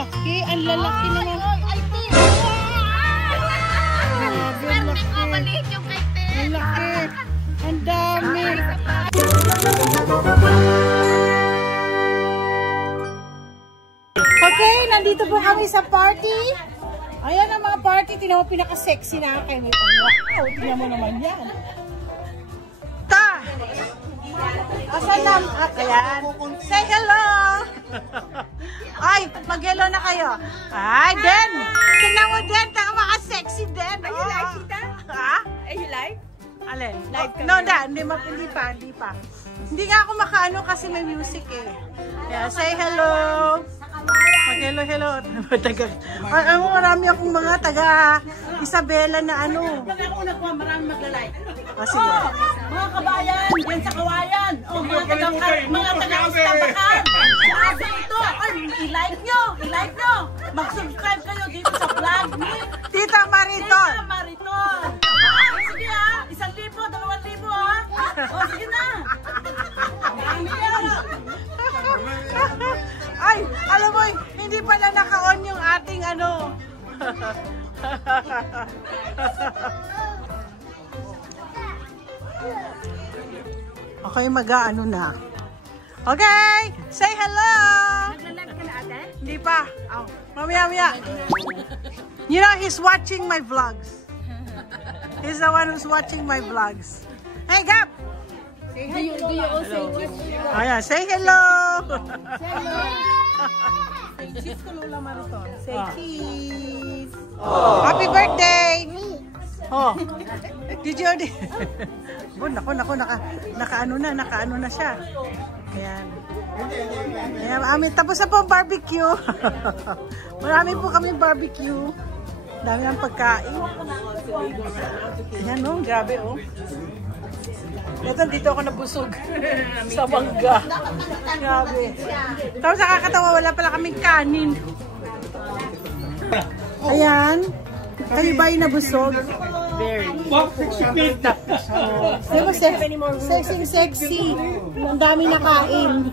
laki, ang lalaki naman. Ay, Tin! Ang laki. Maliit yung kay Tin! Ang laki. Ang dami. Okay, nandito po kami sa party. Ayan ang mga party. Tingnan mo, pinaka-sexy na kayo. Wow, tingnan mo naman yan. Ta! Asan na? Ayan. Say hello! Ay, mag-hello na kayo. Ay, Den! Tingnan mo, Den. Taka-sexy, Den. Are you live, Tita? Ha? Are you live? Alin? Live ka No, hindi pa. Hindi nga ako makaano kasi may music eh. Yeah, say hello. Mag-hello, hello. Marami akong mga taga Isabela na ano. Pag ako nagkuha, marami magla-like. Oh, sige. Mga kabayan, yan sa Kawayan. O, mga taga-Istabakan. Sabi ito, ay, i-like nyo. Mag-subscribe kayo dito sa vlog ni Tita Mariton. Tita Mariton. Sige ha, 1,000, 2,000 ha. O, sige na. Marami yan. Ay, alam mo, hindi pala naka-on yung ating ano. Okay, mag-ano na. Okay, say hello. Nagla-live ka na ate? Hindi pa. Oh, mamaya. You know, he's watching my vlogs. He's the one who's watching my vlogs. Hey, Gab! Do you also Ayan, say hello. Say cheese ko, Lola Mariton. Say cheese. Happy birthday! Oh, did you already? Oh, nakaano na siya. Ayan. Ayan, amin, tapos na po ang barbecue. Marami po kami barbecue. Dami ng pagkain. Ayan, oh, grabe, oh. Ito, dito ako nabusog sa mangga. Grabe. Tapos nakakatawa, wala pala kaming kanin. Ayan. Kayo ba yung nabusog? Very. Diba, sexy. Ang dami nakain.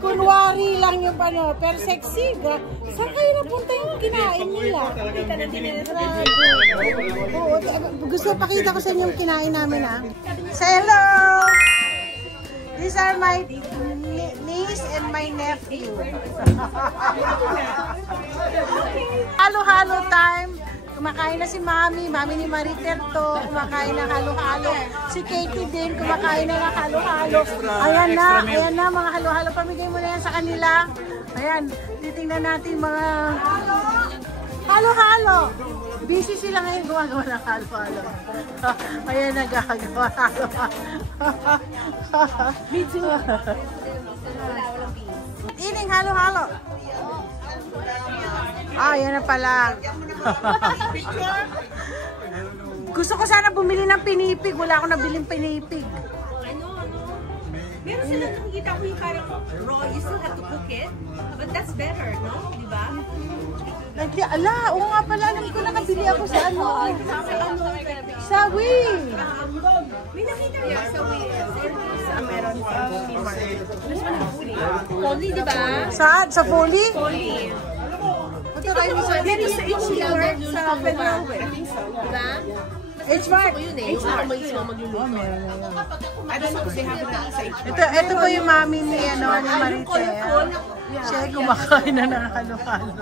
Kunwari lang yung ano, pero sexy. Saan kayo napunta yung kinain nila? Oo, gusto pakita ko sa inyo yung kinain namin, ha? Say hello! These are my niece and my nephew. Halo-halo time. Kumakain na si Mami ni Maritel to, kumakain na halo-halo. Si Katie din, kumakain na ng halo-halo. Ayan na, mga halo-halo. Pamigay mo na yan sa kanila. Ayan, titingnan natin mga halo-halo. Busy sila ngayon gumagawa ng halo-halo. Ayan, nagagawa halo-halo. Me too. Eating halo-halo. Ah, yan na pala. Gusto ko sana bumili ng pinipig. Wala akong nabiling pinipig. Meron sila nakikita ko yung parang raw, you still have to cook it. But that's better, no? Diba? Ala, oo nga pala. Alam ko nakabili ako sa ano. Sawi. May nakita ko yung sawi. Meron pa. Foley, diba? Saan? Sa Foley? Foley. Meron sa H-Mart sa Federal Way. Diba? H-Mart? H-Mart. Ito po yung mami ni Maritel. Siya ay kumakain na ng halo-halo.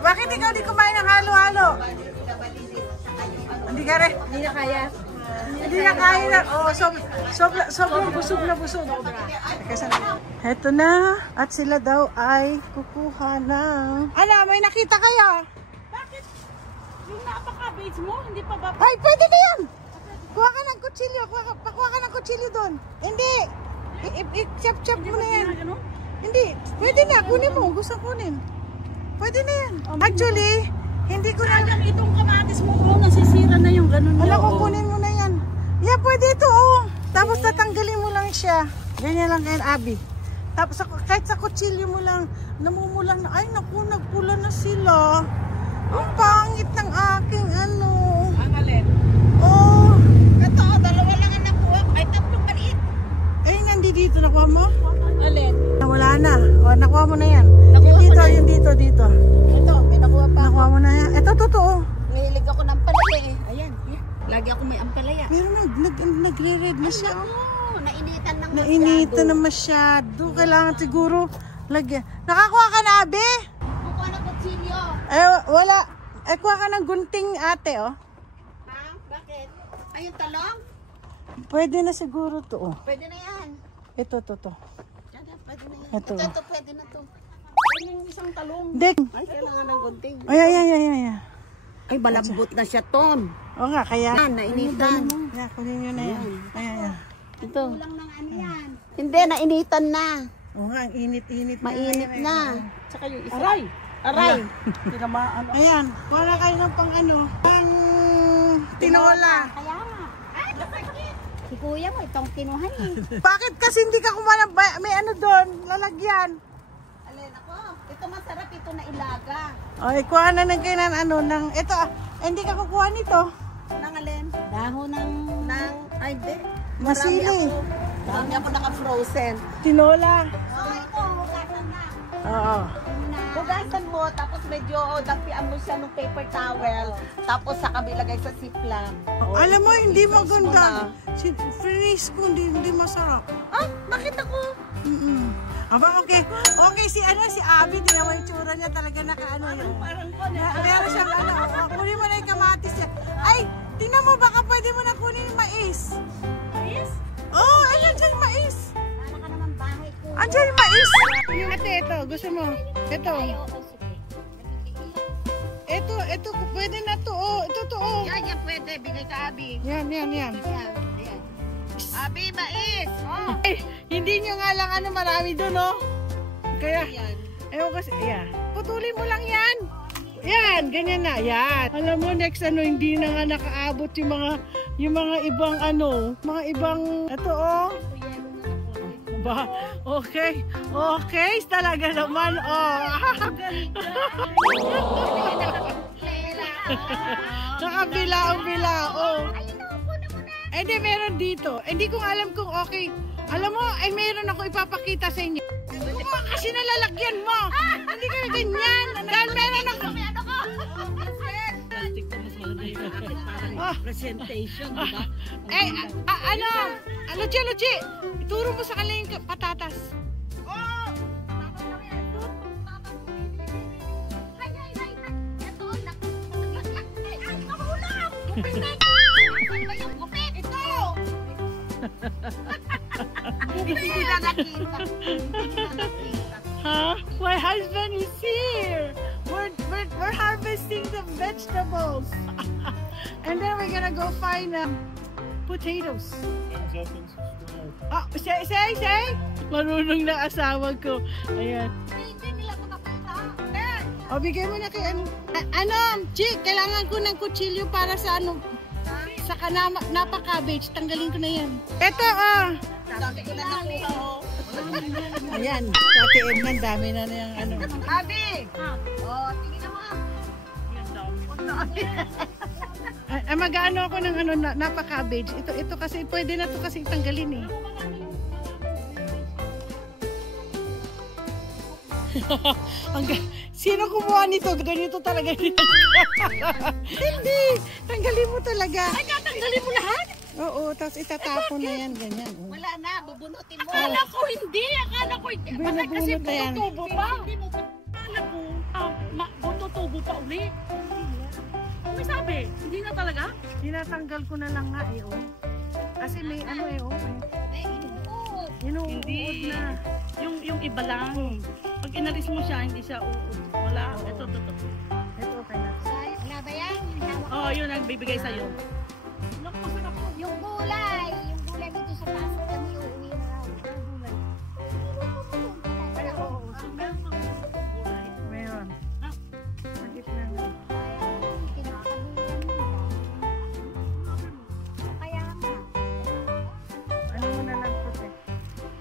Bakit ikaw di kumain ng halo-halo? Hindi ka rin? Hindi na kaya. Hindi na kaya na. Oh, sobrang busog na busog. Heto na. At sila daw ay kukuha ng... Ano, may nakita kayo? Bakit? Yung napaka-cabbage mo, hindi pa ba? Ay, pwede na yan! Kuha ka ng kutsilyo. Pakuha ka ng kutsilyo doon. Hindi. I-chop-chop mo na yan. Hindi. Pwede na. Kunin mo. Gusto kunin. Pwede na yan. Actually, hindi ko na... Alam, itong kamatis mo, nasisira na yung ganun niya. Alam ko, kunin mo na yan. Yeah, pwede ito, oh. Tapos tatanggalin mo lang siya. Ganyan lang kayo, Abby. Tapos kahit sa kutsilyo mo lang, namumulang na, ay naku, nagpula na sila. Ang pangit ng aking ano. Ang alin? Oh. Ito, dalawa lang ang nakuha ko. Ay, tatlong maliit. Ay, nandito, nakuha mo? Alin? Wala na. O, nakuha nakuha mo na yan. Yung dito. Ito, may nakuha pa. Nakuha mo na yan. Ito, totoo. Mahilig ako ng palaya eh. Ayan. Lagi ako may ampalaya. Pero nagre-red na siya. Oo, nainitan ng masyado. Nainitan na masyado. Kailangan siguro lagyan. Nakakuha ka na, Abe? Kukuha ng kutsilyo. Wala. Kuha ka ng gunting, ate, oh. Ha? Bakit? Ayun, talong? Pwede na siguro to, oh. Pwede na yan. Ito. Pwede na yan. Ito. Ito, pwede na to. Yung isang talong. Dek. Ay, kailangan ng gunting. Ay. Ay, malambot na siya, Ton. Oo nga, kaya. Yan, nainitan. Yeah, kunin nyo na yan. Ayan. Ito. Kulang ng ano yan. Hindi, nainitan na. Oo nga, ang init-init na. Mainit na. Tsaka yung isa. Aray. Tinamaan. Ayan, wala kayo ng pang ano, pang tinola. Kaya nga. Si kuya mo, itong kinuhan eh. Bakit kasi hindi ka kumana, may ano doon, lalagyan. Alin ako, ito masarap, ito na ilaga. Ay, kuha na ng kainan ano, ito, hindi ka kukuha nito. Nang alin? Dahon ng, ay di. Masili. Marami ako naka-frozen. Tinola. Oh, ito, hugasan na. Oo. Hugasan mo, tapos medyo dagpian mo siya ng paper towel, tapos saka bilagay sa ziplock. Alam mo, hindi i-freeze mo maganda. Freeze ko, hindi masarap. Ah, bakit ako? Aba, okay. Okay, si Abby, tinawa yung tsura niya talaga nakaano yun. Parang ko Meron siyang ano, kunin mo na yung kamatis niya. Ay, tingnan mo, baka pwede mo na kunin yung mais. Mais? Oh, ayan dyan yung mais. Wala ka naman bahay ko. Andiyan yung mais. Ate, ito, gusto mo? Ito. Ito, pwede na to, oh. Ito to, oh. Yan, pwede. Bigay ka, Abby. Yan. Ayan. Abby, mais! Oh. Ay, hindi nyo nga lang ano, marami doon, oh. Kaya, Ayan. ewan kasi, yeah. Putulin mo lang yan. Yan, ganyan na. Yan. Alam mo, next ano, hindi na nga nakaabot yung mga ibang ano, mga ibang, ito, oh. Ba, okay. Okay, talaga naman, oh. Nakabila, oh. Hindi, meron dito. Hindi ko alam kung okay. Alam mo, ay meron ako ipapakita sa inyo. Kasi nalalagyan mo. Hindi ka na ganyan. Dahil meron ako. Presentation, diba? Luchi, ituro mo sa kanila yung patatas. Hindi na nakita. Huh? My husband is here. We're harvesting the vegetables. And then we're gonna go find potatoes. Oh, say. Marunong na asawa ko. Ayan. Hindi nila ko nakita. O, bigay mo na kay ano, Chick, kailangan ko ng kutsilyo para sa ano, sa napa-cabbage. Tanggalin ko na yan. Ito, oh. Sabi ko na nakuha, oh. Ayan, Ate Edna, dami na yung ano. Abby! Oh, tingin mo. Mag-ano ako ng ano, napa-cabbage. Ito kasi, pwede na to kasi tanggalin eh. Sino kumuha nito? Ganito talaga nito. Hindi! Tanggalin mo talaga. Ay, tanggalin mo lahat? Oo, tapos itatapon na yan, ganyan. Oh. Wala na, bubunutin mo. Akala ko hindi. Akala ko hindi. Bakit kasi tubo pa? Akala ko, tutubo pa uli. May sabi, hindi na talaga? Tinatanggal ko na lang nga eh, oh. Kasi may ano eh, oh. Inuud na. Yung iba lang. Pag inalis mo siya, hindi siya uud. Wala. Ito. Ito, okay na. Wala ba yan? Oo, yun ang bibigay sa'yo. Yung gulay dito sa pasok kami uuwi na raw. Meron. Sakit na. Kaya nga. Ano mo na lang po, eh.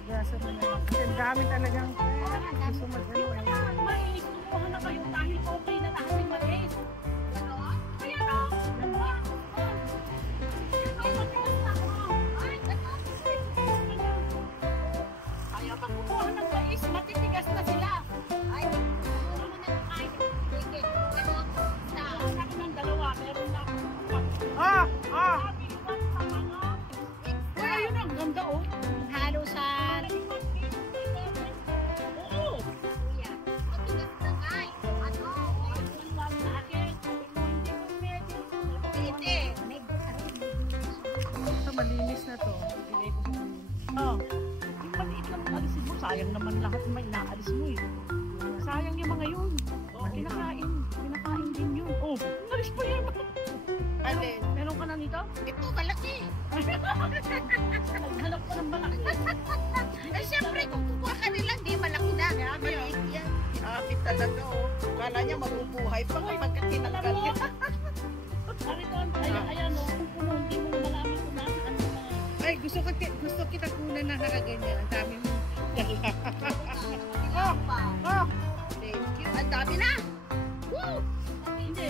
Gasa mo na lang. Kasi ang dami talagang gusto mag-ano eh. Mais, kumuha na kayo dahil okay na lahat ng mais. Kaya na. Ayaw pag kumuha ng mais, matitigas na sila. Oh. Yung maliit lang alisin mo, sayang naman lahat may inaalis mo eh. Sayang yung mga yun. Kinakain din yun. Oh, alis pa yan. Alin? Meron ka na nito? Ito, malaki. Naghanap ka ng malaki. Eh, syempre, kung kukuha ka nila, di malaki na. Maliit yan. Apit talaga oh. Kala niya mabubuhay pa kapag tinanggal niya. Ayan o, kung puno, hindi mo malaman kung nasaan mo na. Ay, gusto kita kunan na nakaganyan. Ang dami mo dala. Oh, thank you. Ang dami na. Woo! Hindi.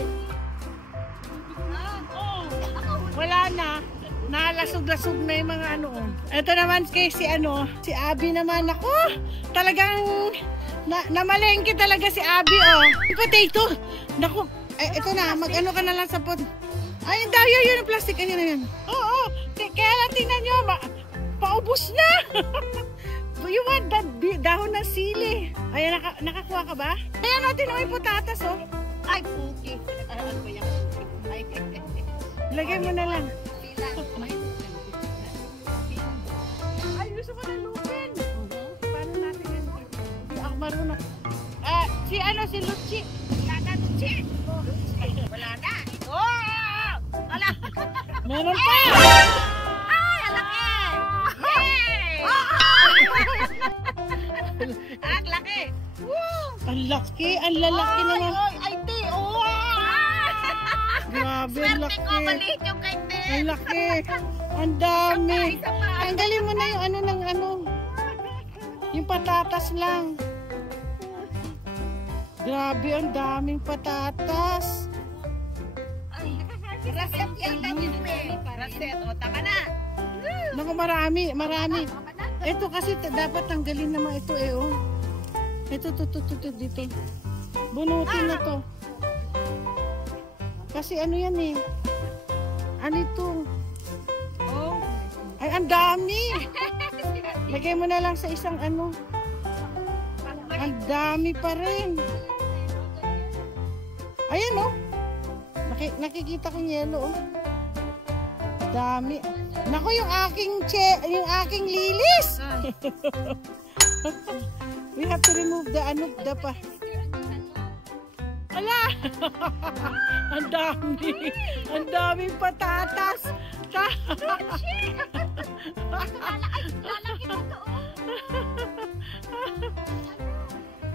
Wala na. Nalasog-lasog na yung mga ano. Ito naman kay si Abby naman. Ako, talagang namalengke talaga si Abby oh. Yung potato. Naku, ito na, mag-ano ka na lang sa pot. Ay, ang dahil yun yung plastic. Ayun na yun. Oo, kaya lang tingnan nyo, paubos na. You want that dahon ng sili. Ayan, nakakuha ka ba? Ayan natin yung patatas oh. Ay, puki. Ano ba yan? Lagay mo na lang. Ay, gusto ko na lupin. Paano natin yan? Hindi ako marunong. Si Luchi. Wala na, Luchi. Wala na. Oh! Wala. Meron pa. Ay, ang laki. Yay! Ang laki. Woo! Ang laki, ang lalaki naman. Ay, ti. Oh! Grabe, ang Swerte ko, laki. maliit yung kay Te. Ang laki. Ang dami. Isa pa. Tanggalin mo na yung yung patatas lang. Grabe, ang daming patatas. Raset yan lang yun, eh. Raset. O, tama na. Naku, marami. Ito kasi dapat tanggalin naman ito eh, oh. Ito, dito. Bunutin na to. Kasi ano yan eh. Ano ito? Oh. Ay, ang dami. Lagay mo na lang sa isang ano. Ang dami pa rin. Ayan oh. Nakikita ko yung yellow oh. Dami. Naku, yung aking lilis. We have to remove the pa. Ala! Ang dami. Ang daming patatas.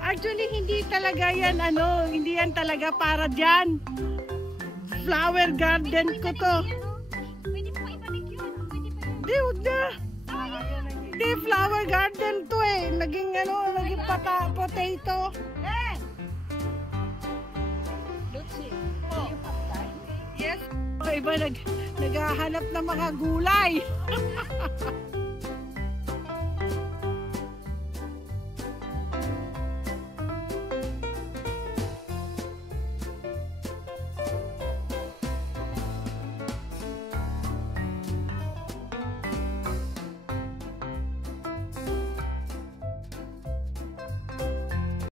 Actually, hindi talaga yan, hindi yan talaga para dyan. Flower garden ko to. Pwede mo ibalik yun. Di, huwag na. Di, flower garden to eh. Naging potato. Yes. Iba naghahanap ng mga gulay.